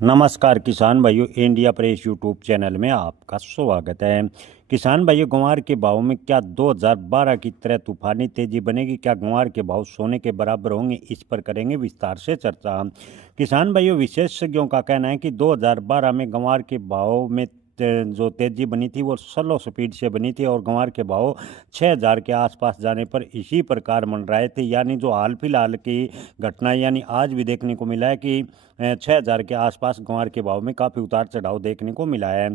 नमस्कार किसान भाइयों, इंडिया प्रेस यूट्यूब चैनल में आपका स्वागत है। किसान भाइयों, ग्वार के भाव में क्या 2012 की तरह तूफानी तेजी बनेगी? क्या ग्वार के भाव सोने के बराबर होंगे? इस पर करेंगे विस्तार से चर्चा। किसान भाइयों, विशेषज्ञों का कहना है कि 2012 में ग्वार के भाव में जो तेजी बनी थी वो स्लो स्पीड से बनी थी और ग्वार के भाव 6,000 के आसपास जाने पर इसी प्रकार मंडराए थे। यानी जो हाल फिलहाल की घटना यानी आज भी देखने को मिला है कि 6,000 के आसपास ग्वार के भाव में काफ़ी उतार चढ़ाव देखने को मिला है।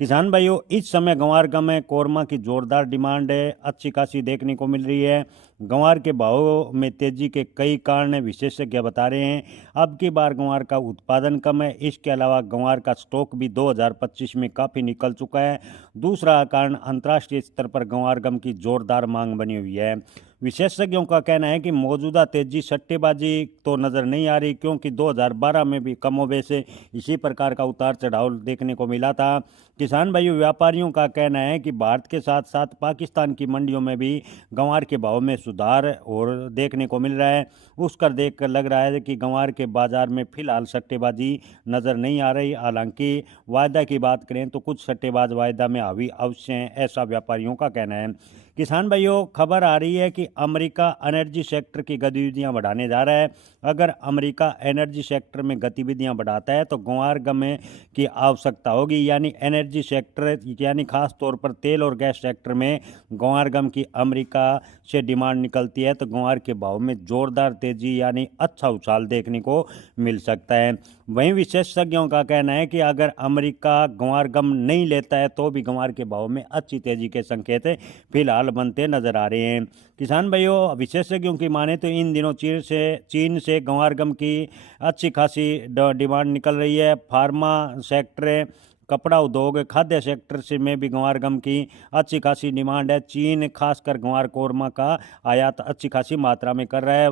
किसान भाइयों, इस समय ग्वार में कोरमा की जोरदार डिमांड अच्छी खासी देखने को मिल रही है। ग्वार के भाव में तेजी के कई कारण विशेषज्ञ बता रहे हैं। अब की बार ग्वार का उत्पादन कम है, इसके अलावा ग्वार का स्टॉक भी 2025 में काफ़ी निकल चुका है। दूसरा कारण अंतर्राष्ट्रीय स्तर पर ग्वार की जोरदार मांग बनी हुई है। विशेषज्ञों का कहना है कि मौजूदा तेजी सट्टेबाजी तो नज़र नहीं आ रही, क्योंकि 2012 में भी कमोबेश इसी प्रकार का उतार चढ़ाव देखने को मिला था। किसान भाइयों, व्यापारियों का कहना है कि भारत के साथ साथ पाकिस्तान की मंडियों में भी ग्वार के भाव में सुधार और देखने को मिल रहा है। उसकर देखकर लग रहा है कि ग्वार के बाजार में फिलहाल सट्टेबाजी नज़र नहीं आ रही। हालांकि वायदा की बात करें तो कुछ सट्टेबाज वायदा में हावी अवश्य हैं, ऐसा व्यापारियों का कहना है। किसान भाइयों, खबर आ रही है कि अमेरिका एनर्जी सेक्टर की गतिविधियां बढ़ाने जा रहा है। अगर अमेरिका एनर्जी सेक्टर में गतिविधियां बढ़ाता है तो ग्वार में की आवश्यकता होगी। यानी एनर्जी सेक्टर यानी खास तौर पर तेल और गैस सेक्टर में ग्वार की अमेरिका से डिमांड निकलती है तो ग्वार के भाव में जोरदार तेजी यानी अच्छा उछाल देखने को मिल सकता है। वहीं विशेषज्ञों का कहना है कि अगर अमेरिका ग्वार नहीं लेता है तो भी ग्वार के भाव में अच्छी तेजी के संकेत फिलहाल बनते नजर आ रहे हैं। किसान भाइयों, विशेषज्ञों की माने तो इन दिनों चीन से ग्वार की अच्छी खासी डिमांड निकल रही है। फार्मा सेक्टर, कपड़ा उद्योग, खाद्य सेक्टर से में भी ग्वार की अच्छी खासी डिमांड है। चीन खासकर ग्वार कोरमा का आयात अच्छी खासी मात्रा में कर रहा है,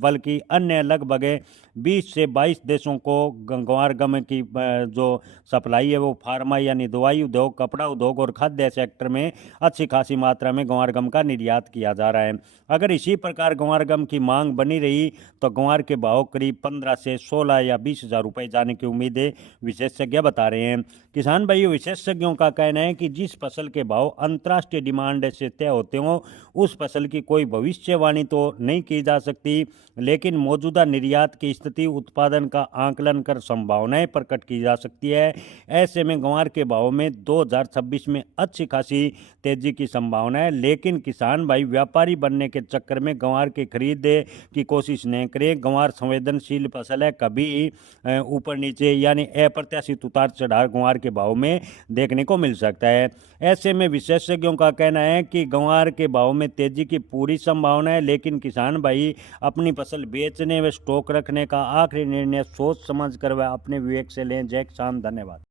बल्कि अन्य लगभग 20 से 22 देशों को ग्वार की जो सप्लाई है वो फार्मा यानी दवाई उद्योग, कपड़ा उद्योग और खाद्य सेक्टर में अच्छी खासी मात्रा में ग्वार का निर्यात किया जा रहा है। अगर इसी प्रकार ग्वार की मांग बनी रही तो ग्वार के भाव करीब 15 से 16 या 20,000 रुपये जाने की उम्मीदें विशेषज्ञ बता रहे हैं। किसान भाइयों, विशेषज्ञों का कहना है कि जिस फसल के भाव अंतर्राष्ट्रीय डिमांड से तय होते हों उस फसल की कोई भविष्यवाणी तो नहीं की जा सकती, लेकिन मौजूदा निर्यात की स्थिति, उत्पादन का आकलन कर संभावनाएं प्रकट की जा सकती है। ऐसे में ग्वार के भाव में 2026 में अच्छी खासी तेजी की संभावना है, लेकिन किसान भाई व्यापारी बनने के चक्कर में ग्वार के खरीद की कोशिश नहीं करें। ग्वार संवेदनशील फसल है, कभी ऊपर नीचे यानी अप्रत्याशित उतार चढ़ाव ग्वार के भाव में देखने को मिल सकता है। ऐसे में विशेषज्ञों का कहना है कि ग्वार के भाव में तेजी की पूरी संभावना है, लेकिन किसान भाई अपनी फसल बेचने व स्टॉक रखने का आखिरी निर्णय सोच समझ कर वह अपने विवेक से लें। जय किसान, धन्यवाद।